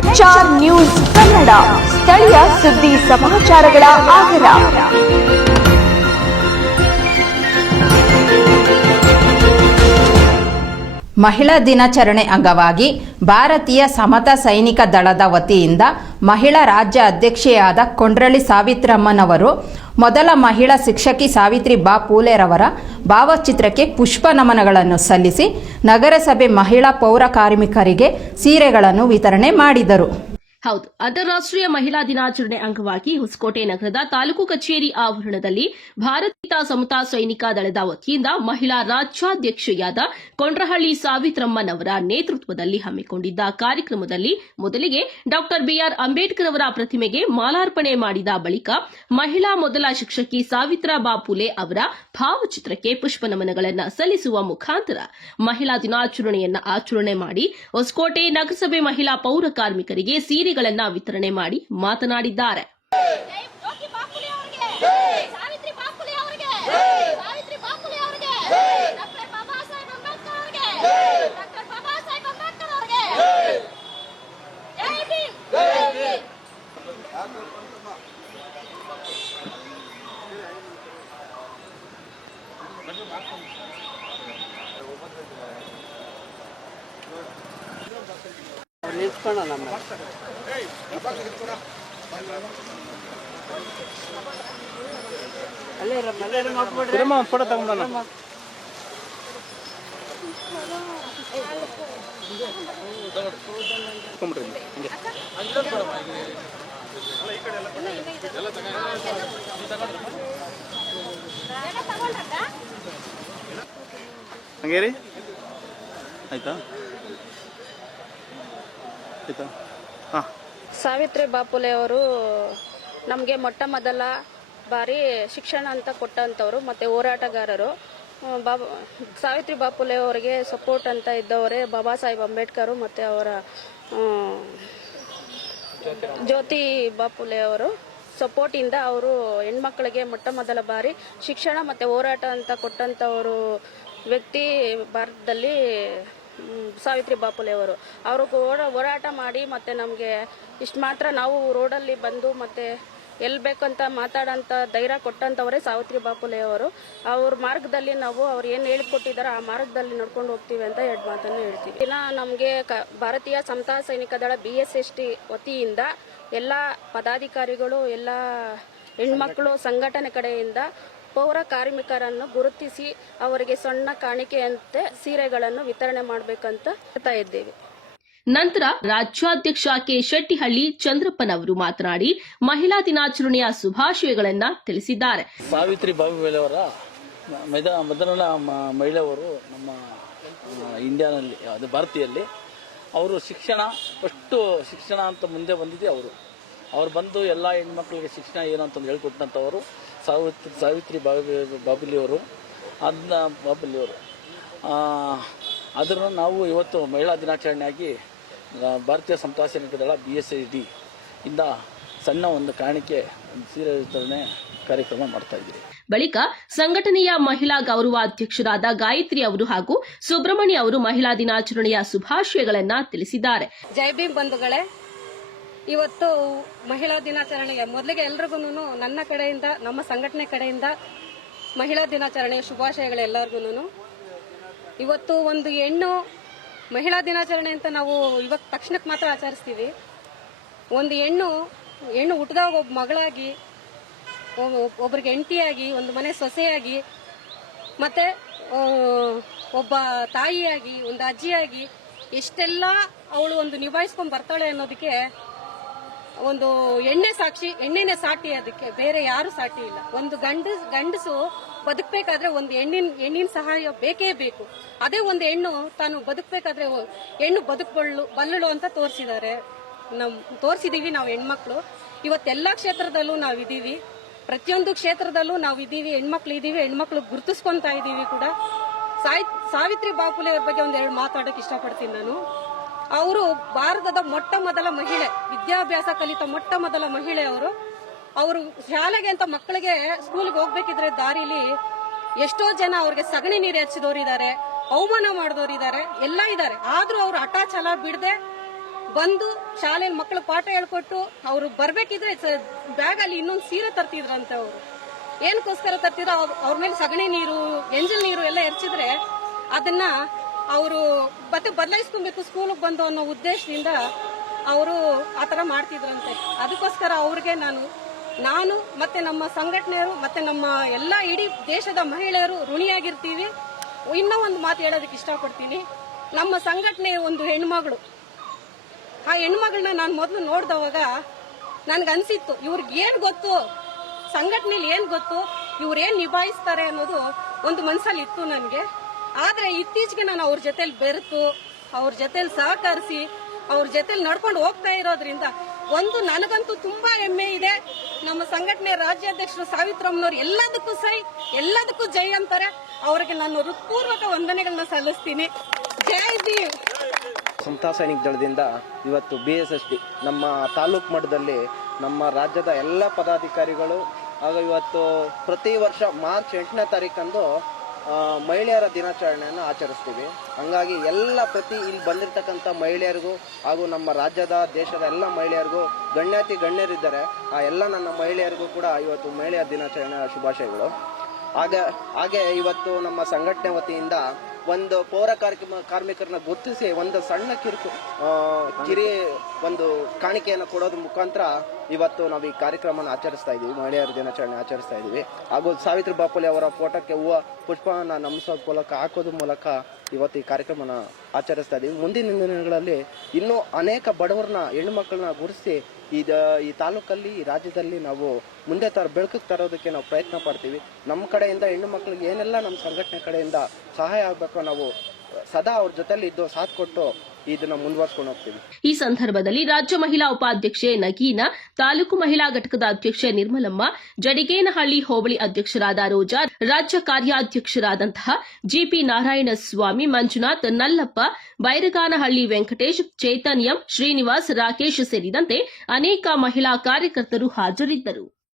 HR news Kannada, ಸ್ಥಳೀಯ ಸುದ್ದಿ ಸಮಾಚಾರಗಳ ಆಗರ. ಮಹಿಳಾ ದಿನಾಚರಣೆ ಅಂಗವಾಗಿ ಭಾರತೀಯ ಸಮತಾ ಸೈನಿಕ ದಳದ ವತಿಯಿಂದ ಮಹಿಳಾ ರಾಜ್ಯ ಅಧ್ಯಕ್ಷೆಯಾದ ಕೊಂಡ್ರಳ್ಳಿ ಸಾವಿತ್ರಮ್ಮನವರು ಮೊದಲ ಮಹಿಳಾ ಶಿಕ್ಷಕಿ ಸಾವಿತ್ರಿ ಬಾ ಪೂಲೆರವರ ಭಾವಚಿತ್ರಕ್ಕೆ ಪುಷ್ಪ ನಮನಗಳನ್ನು ಸಲ್ಲಿಸಿ ನಗರಸಭೆ ಮಹಿಳಾ ಪೌರ ಕಾರ್ಮಿಕರಿಗೆ ಸೀರೆಗಳನ್ನು ವಿತರಣೆ ಮಾಡಿದರು. ಹೌದು, ಅಂತಾರಾಷ್ಟ್ರೀಯ ಮಹಿಳಾ ದಿನಾಚರಣೆ ಅಂಗವಾಗಿ ಹೊಸಕೋಟೆ ನಗರದ ತಾಲೂಕು ಕಚೇರಿ ಆವರಣದಲ್ಲಿ ಭಾರತೀಯ ಸಮತಾ ಸೈನಿಕ ದಳದ ವತಿಯಿಂದ ಮಹಿಳಾ ರಾಜ್ಯಾಧ್ಯಕ್ಷೆಯಾದ ಕೊಂಡ್ರಹಳ್ಳಿ ಸಾವಿತ್ರಮ್ಮನವರ ನೇತೃತ್ವದಲ್ಲಿ ಹಮ್ಮಿಕೊಂಡಿದ್ದ ಕಾರ್ಯಕ್ರಮದಲ್ಲಿ ಮೊದಲಿಗೆ ಡಾ ಬಿಆರ್ ಅಂಬೇಡ್ಕರ್ ಅವರ ಪ್ರತಿಮೆಗೆ ಮಾಲಾರ್ಪಣೆ ಮಾಡಿದ ಬಳಿಕ ಮಹಿಳಾ ಮೊದಲ ಶಿಕ್ಷಕಿ ಸಾವಿತ್ರಾ ಬಾ ಪುಲೆ ಅವರ ಭಾವಚಿತ್ರಕ್ಕೆ ಪುಷ್ಪ ನಮನಗಳನ್ನು ಸಲ್ಲಿಸುವ ಮುಖಾಂತರ ಮಹಿಳಾ ದಿನಾಚರಣೆಯನ್ನು ಆಚರಣೆ ಮಾಡಿ ಹೊಸಕೋಟೆ ನಗರಸಭೆ ಮಹಿಳಾ ಪೌರ ಕಾರ್ಮಿಕರಿಗೆ ಸೀರೆಗಳನ್ನು ವಿತರಣೆ ಮಾಡಿ ಮಾತನಾಡಿದ್ದಾರೆ. ಫೋಟೋ ತಗೊಂಡ ಹಂಗೇರಿ ಆಯ್ತಾ ಆಯ್ತಾ. ಹಾಂ, ಸಾವಿತ್ರಿ ಬಾಪುಲೆ ಅವರು ನಮಗೆ ಮೊಟ್ಟ ಮೊದಲ ಬಾರಿ ಶಿಕ್ಷಣ ಅಂತ ಕೊಟ್ಟಂಥವ್ರು ಮತ್ತು ಹೋರಾಟಗಾರರು. ಸಾವಿತ್ರಿ ಬಾಪುಲೆ ಅವರಿಗೆ ಸಪೋರ್ಟ್ ಅಂತ ಇದ್ದವರೇ ಬಾಬಾ ಸಾಹೇಬ್ ಅಂಬೇಡ್ಕರ್ ಮತ್ತು ಅವರ ಜ್ಯೋತಿ ಬಾಪುಲೆ ಅವರು ಸಪೋರ್ಟಿಂದ ಅವರು ಹೆಣ್ಮಕ್ಳಿಗೆ ಮೊಟ್ಟ ಮೊದಲ ಬಾರಿ ಶಿಕ್ಷಣ ಮತ್ತು ಹೋರಾಟ ಅಂತ ಕೊಟ್ಟಂಥವರು ವ್ಯಕ್ತಿ ಭಾರತದಲ್ಲಿ ಸಾವಿತ್ರಿ ಬಾಪುಲೆ ಅವರು ಹೋರಾಟ ಮಾಡಿ ಮತ್ತು ನಮಗೆ ಇಷ್ಟು ಮಾತ್ರ ನಾವು ರೋಡಲ್ಲಿ ಬಂದು ಮತ್ತು ಎಲ್ಲಿ ಬೇಕಂತ ಮಾತಾಡೋಂಥ ಧೈರ್ಯ ಕೊಟ್ಟಂಥವರೇ ಸಾವಿತ್ರಿ ಬಾಪುಲೆ ಅವರು. ಅವ್ರ ಮಾರ್ಗದಲ್ಲಿ ನಾವು ಅವ್ರು ಏನು ಹೇಳಿಕೊಟ್ಟಿದ್ದಾರೆ ಆ ಮಾರ್ಗದಲ್ಲಿ ನಡ್ಕೊಂಡು ಹೋಗ್ತೀವಿ ಅಂತ ಎರಡು ಮಾತನ್ನು ಹೇಳ್ತೀವಿ. ದಿನ ನಮಗೆ ಭಾರತೀಯ ಸಮತಾ ಸೈನಿಕ ದಳ BSST ವತಿಯಿಂದ ಎಲ್ಲ ಪದಾಧಿಕಾರಿಗಳು, ಎಲ್ಲ ಹೆಣ್ಮಕ್ಳು ಸಂಘಟನೆ ಕಡೆಯಿಂದ ಪೌರ ಕಾರ್ಮಿಕರನ್ನು ಗುರುತಿಸಿ ಅವರಿಗೆ ಸಣ್ಣ ಕಾಣಿಕೆಯಂತೆ ಸೀರೆಗಳನ್ನು ವಿತರಣೆ ಮಾಡಬೇಕಂತ ಹೇಳ್ತಾ ಇದ್ದೇವೆ. ನಂತರ ರಾಜ್ಯಾಧ್ಯಕ್ಷ ಕೆ ಶೆಟ್ಟಿಹಳ್ಳಿ ಚಂದ್ರಪ್ಪನವರು ಮಾತನಾಡಿ ಮಹಿಳಾ ದಿನಾಚರಣೆಯ ಶುಭಾಶಯಗಳನ್ನು ತಿಳಿಸಿದ್ದಾರೆ. ಸಾವಿತ್ರಿ ಬಾಪುಲೆಯವರ ಮೊದಲ ಮಹಿಳೆಯವರು ನಮ್ಮ ಇಂಡಿಯಾನಲ್ಲಿ, ಅದು ಭಾರತೀಯಲ್ಲಿ ಅವರು ಫಸ್ಟು ಶಿಕ್ಷಣ ಅಂತ ಮುಂದೆ ಬಂದಿದೆ. ಅವರು ಬಂದು ಎಲ್ಲ ಹೆಣ್ಮಕ್ಳಿಗೆ ಶಿಕ್ಷಣ ಏನು ಅಂತಂದು ಹೇಳ್ಕೊಟ್ಟಂಥವರು ಸಾವಿತ್ರಿ ಬಾಪುಲೆಯವರು. ಅದನ್ನು ನಾವು ಇವತ್ತು ಮಹಿಳಾ ದಿನಾಚರಣೆಯಾಗಿ ಭಾರತೀಯ ಸಮತಾ ಸೈನಿಕ ದಳ BSSD ಇಂದ ಸಣ್ಣ ಒಂದು ಕಾಣಿಕೆ ಸೀರೆ ವಿತರಣೆ ಕಾರ್ಯಕ್ರಮ ಮಾಡ್ತಾ ಇದ್ದೀವಿ. ಬಳಿಕ ಸಂಘಟನೆಯ ಮಹಿಳಾ ಗೌರವಾಧ್ಯಕ್ಷರಾದ ಗಾಯತ್ರಿ ಅವರು ಹಾಗೂ ಸುಬ್ರಹ್ಮಣ್ಯ ಅವರು ಮಹಿಳಾ ದಿನಾಚರಣೆಯ ಶುಭಾಶಯಗಳನ್ನು ತಿಳಿಸಿದ್ದಾರೆ. ಜೈ ಭೀಮ್ ಬಂಧುಗಳೇ, ಇವತ್ತು ಮಹಿಳಾ ದಿನಾಚರಣೆಗೆ ಮೊದಲಿಗೆ ಎಲ್ರಿಗೂ ನನ್ನ ಕಡೆಯಿಂದ, ನಮ್ಮ ಸಂಘಟನೆ ಕಡೆಯಿಂದ ಮಹಿಳಾ ದಿನಾಚರಣೆಯ ಶುಭಾಶಯಗಳು ಎಲ್ಲರಿಗೂ. ಇವತ್ತು ಒಂದು ಹೆಣ್ಣು ಮಹಿಳಾ ದಿನಾಚರಣೆ ಅಂತ ನಾವು ಇವಾಗ ತಕ್ಷಣಕ್ಕೆ ಮಾತ್ರ ಆಚರಿಸ್ತೀವಿ. ಒಂದು ಹೆಣ್ಣು ಹುಟ್ಟಿದಾಗ ಒಬ್ಬ ಮಗಳಾಗಿ, ಒಬ್ಬರಿಗೆ ಹೆಂಡತಿಯಾಗಿ, ಒಂದು ಮನೆ ಸೊಸೆಯಾಗಿ, ಮತ್ತೆ ಒಬ್ಬ ತಾಯಿಯಾಗಿ, ಒಂದು ಅಜ್ಜಿಯಾಗಿ ಎಷ್ಟೆಲ್ಲ ಅವಳು ಒಂದು ನಿಭಾಯಿಸ್ಕೊಂಡು ಬರ್ತಾಳೆ ಅನ್ನೋದಕ್ಕೆ ಒಂದು ಹೆಣ್ಣೆನೇ ಸಾಟಿ. ಅದಕ್ಕೆ ಬೇರೆ ಯಾರು ಸಾಟಿ ಇಲ್ಲ. ಒಂದು ಗಂಡಸು ಬದುಕಬೇಕಾದ್ರೆ ಒಂದು ಹೆಣ್ಣಿನ ಸಹಾಯ ಬೇಕೇ ಬೇಕು. ಅದೇ ಒಂದು ಹೆಣ್ಣು ತಾನು ಬದುಕಬೇಕಾದ್ರೆ ಹೆಣ್ಣು ಬಲ್ಲಳು ಅಂತ ತೋರಿಸಿದೀವಿ ನಾವು ಹೆಣ್ಮಕ್ಳು. ಇವತ್ತೆಲ್ಲ ಕ್ಷೇತ್ರದಲ್ಲೂ ನಾವಿದ್ದೀವಿ, ಪ್ರತಿಯೊಂದು ಕ್ಷೇತ್ರದಲ್ಲೂ ನಾವಿದ್ದೀವಿ, ಹೆಣ್ಮಕ್ಳು ಇದ್ದೀವಿ, ಹೆಣ್ಮಕ್ಳು ಗುರುತಿಸ್ಕೊಂತಾ ಇದ್ದೀವಿ ಕೂಡ. ಸಾವಿತ್ರಿ ಬಾಪುಲೆ ಅವ್ರ ಬಗ್ಗೆ ಒಂದೆರಡು ಮಾತಾಡೋಕೆ ಇಷ್ಟಪಡ್ತೀನಿ ನಾನು. ಅವರು ಭಾರತದ ಮೊಟ್ಟ ಮೊದಲ ಮಹಿಳೆ, ವಿದ್ಯಾಭ್ಯಾಸ ಕಲಿತ ಮೊಟ್ಟ ಮೊದಲ ಮಹಿಳೆ ಅವರು ಶಾಲೆಗೆ ಅಂತ ಮಕ್ಕಳಿಗೆ ಸ್ಕೂಲ್ಗೆ ಹೋಗ್ಬೇಕಿದ್ರೆ ದಾರಿಲಿ ಎಷ್ಟೋ ಜನ ಅವ್ರಿಗೆ ಸಗಣಿ ನೀರು ಹಚ್ಚಿದವರಿದ್ದಾರೆ, ಅವಮಾನ ಮಾಡಿದವರಿದ್ದಾರೆ, ಎಲ್ಲ ಇದ್ದಾರೆ. ಆದ್ರೂ ಅವರು ಹಠ ಛಲ ಬಿಡದೆ ಬಂದು ಶಾಲೆಯಲ್ಲಿ ಮಕ್ಕಳು ಪಾಠ ಹೇಳ್ಕೊಟ್ಟು ಅವರು ಬರ್ಬೇಕಿದ್ರೆ ಬ್ಯಾಗ್ ಅಲ್ಲಿ ಇನ್ನೊಂದು ಸೀರೆ ತರ್ತಿದ್ರಂತೆ. ಅವರು ಏನಕ್ಕೋಸ್ಕರ ತರ್ತಿದ್ರು, ಅವ್ರ ಮೇಲೆ ಸಗಣಿ ನೀರು, ಎಂಜಲ್ ನೀರು ಎಲ್ಲ ಎರಚಿದ್ರೆ ಅದನ್ನ ಅವರು ಮತ್ತೆ ಬದಲಾಯಿಸ್ಕೊಬೇಕು ಸ್ಕೂಲಿಗೆ ಬಂದು ಅನ್ನೋ ಉದ್ದೇಶದಿಂದ ಅವರು ಆತರ ಮಾಡ್ತಿದ್ರಂತೆ. ಅದಕ್ಕೋಸ್ಕರ ಅವ್ರಿಗೆ ನಾನು ಮತ್ತೆ ನಮ್ಮ ಸಂಘಟನೆಯರು ಮತ್ತೆ ನಮ್ಮ ಎಲ್ಲ ಇಡೀ ದೇಶದ ಮಹಿಳೆಯರು ಋಣಿಯಾಗಿರ್ತೀವಿ. ಇನ್ನೂ ಒಂದು ಮಾತು ಹೇಳೋದಕ್ಕೆ ಇಷ್ಟಪಡ್ತೀನಿ. ನಮ್ಮ ಸಂಘಟನೆ ಒಂದು ಹೆಣ್ಮಗಳು, ಆ ಹೆಣ್ಮಗಳನ್ನ ನಾನು ಮೊದಲು ನೋಡಿದವಾಗ ನನ್ಗನ್ಸಿತ್ತು ಇವ್ರಿಗೆ ಏನ್ ಗೊತ್ತು, ಸಂಘಟನೆಯಲ್ಲಿ ಏನ್ ಗೊತ್ತು, ಇವ್ರೇನ್ ನಿಭಾಯಿಸ್ತಾರೆ ಅನ್ನೋದು ಒಂದು ಮನಸ್ಸಲ್ಲಿ ಇತ್ತು ನನಗೆ. ಆದ್ರೆ ಇತ್ತೀಚೆಗೆ ನಾನು ಅವ್ರ ಜೊತೆಲಿ ಬೆರೆತು ಅವ್ರ ಜೊತೆಲಿ ಸಹಕರಿಸಿ ಅವ್ರ ಜೊತೆಲಿ ನಡ್ಕೊಂಡು ಹೋಗ್ತಾ ಇರೋದ್ರಿಂದ ನನಗಂತೂ ತುಂಬಾ ಹೆಮ್ಮೆ ಇದೆ. ನಮ್ಮ ಸಂಘಟನೆ ರಾಜ್ಯಾಧ್ಯಕ್ಷರು ಸಾವಿತ್ರಮ್ಮನವ್ರು ಎಲ್ಲದಕ್ಕೂ ಜೈ ಅಂತಾರೆ. ಅವರಿಗೆ ನಾನು ಹೃತ್ಪೂರ್ವಕ ವಂದನೆಗಳನ್ನ ಸಲ್ಲಿಸ್ತೀನಿ. ಜೈ ಭೀಮ್. ಸಮತಾ ಸೈನಿಕ ದಳದಿಂದ ಇವತ್ತು BSSD ನಮ್ಮ ತಾಲೂಕು ಮಟ್ಟದಲ್ಲಿ ನಮ್ಮ ರಾಜ್ಯದ ಎಲ್ಲ ಪದಾಧಿಕಾರಿಗಳು ಹಾಗೂ ಇವತ್ತು ಪ್ರತಿ ವರ್ಷ ಮಾರ್ಚ್ 8ನೇ ತಾರೀಕಂದು ಮಹಿಳೆಯರ ದಿನಾಚರಣೆಯನ್ನು ಆಚರಿಸ್ತೀವಿ. ಹಂಗಾಗಿ ಪ್ರತಿ ಇಲ್ಲಿ ಬಂದಿರತಕ್ಕಂಥ ಮಹಿಳೆಯರಿಗೂ ಹಾಗೂ ನಮ್ಮ ರಾಜ್ಯದ ದೇಶದ ಎಲ್ಲ ಮಹಿಳೆಯರಿಗೂ ಗಣ್ಯರಿದ್ದಾರೆ. ಆ ಎಲ್ಲ ನನ್ನ ಮಹಿಳೆಯರಿಗೂ ಕೂಡ ಇವತ್ತು ಮಹಿಳೆಯರ ದಿನಾಚರಣೆಯ ಶುಭಾಶಯಗಳು. ಹಾಗೆ ಇವತ್ತು ನಮ್ಮ ಸಂಘಟನೆ ವತಿಯಿಂದ ಒಂದು ಪೌರ ಕಾರ್ಮಿಕರನ್ನ ಗುರುತಿಸಿ ಒಂದು ಸಣ್ಣ ಒಂದು ಕಾಣಿಕೆಯನ್ನು ಕೊಡೋದ್ರ ಮುಖಾಂತರ ಇವತ್ತು ನಾವು ಈ ಕಾರ್ಯಕ್ರಮವನ್ನು ಆಚರಿಸ್ತಾ ಇದ್ದೀವಿ, ಮಹಿಳೆಯರ ದಿನಾಚರಣೆ ಆಚರಿಸ್ತಾ ಇದ್ದೀವಿ. ಹಾಗೂ ಸಾವಿತ್ರಿ ಬಾಪುಲೆ ಅವರ ಫೋಟೋಕ್ಕೆ ಪುಷ್ಪವನ್ನು ನಮಿಸೋದ್ರ ಮೂಲಕ ಹಾಕೋದ್ರ ಮೂಲಕ ಇವತ್ತು ಈ ಕಾರ್ಯಕ್ರಮನ ಆಚರಿಸ್ತಾ ಇದ್ದೀವಿ. ಮುಂದಿನ ದಿನಗಳಲ್ಲಿ ಇನ್ನೂ ಅನೇಕ ಬಡವರನ್ನ ಹೆಣ್ಣು ಮಕ್ಕಳನ್ನ ಗುರುತಿಸಿ ಈ ತಾಲೂಕಲ್ಲಿ ಈ ರಾಜ್ಯದಲ್ಲಿ ನಾವು ಮುಂದೆ ಬೆಳಕಿಗೆ ತರೋದಕ್ಕೆ ನಾವು ಪ್ರಯತ್ನ ಪಡ್ತೀವಿ. ನಮ್ಮ ಕಡೆಯಿಂದ ಹೆಣ್ಣು ಮಕ್ಕಳಿಗೆ ಏನೆಲ್ಲ ನಮ್ಮ ಸಂಘಟನೆ ಕಡೆಯಿಂದ ಸಹಾಯ ಆಗಬೇಕು ನಾವು ಸದಾ ಅವ್ರ ಜೊತೆಲಿ ಇದ್ದು ಸಾಥ್ ಕೊಟ್ಟು ಇದನ್ನ ಮುಂದುವರ್ಸ್ಕೊಂಡು ಹೋಗ್ತೀವಿ. ಈ ಸಂದರ್ಭದಲ್ಲಿ ರಾಜ್ಯ ಮಹಿಳಾ ಉಪಾಧ್ಯಕ್ಷೆ ನಗೀನಾ, ತಾಲೂಕು ಮಹಿಳಾ ಘಟಕದ ಅಧ್ಯಕ್ಷೆ ನಿರ್ಮಲಮ್ಮ, ಜಡಿಗೇನಹಳ್ಳಿ ಹೋಬಳಿ ಅಧ್ಯಕ್ಷರಾದ ರೋಜಾ, ರಾಜ್ಯ ಕಾರ್ಯಾಧ್ಯಕ್ಷರಾದಂತಹ GP ನಾರಾಯಣಸ್ವಾಮಿ, ಮಂಜುನಾಥ್, ನಲ್ಲಪ್ಪ, ಬೈರಗಾನಹಳ್ಳಿ ವೆಂಕಟೇಶ್, ಚೈತನ್ಯಂ, ಶ್ರೀನಿವಾಸ್, ರಾಕೇಶ್ ಸೇರಿದಂತೆ ಅನೇಕ ಮಹಿಳಾ ಕಾರ್ಯಕರ್ತರು ಹಾಜರಿದ್ದರು.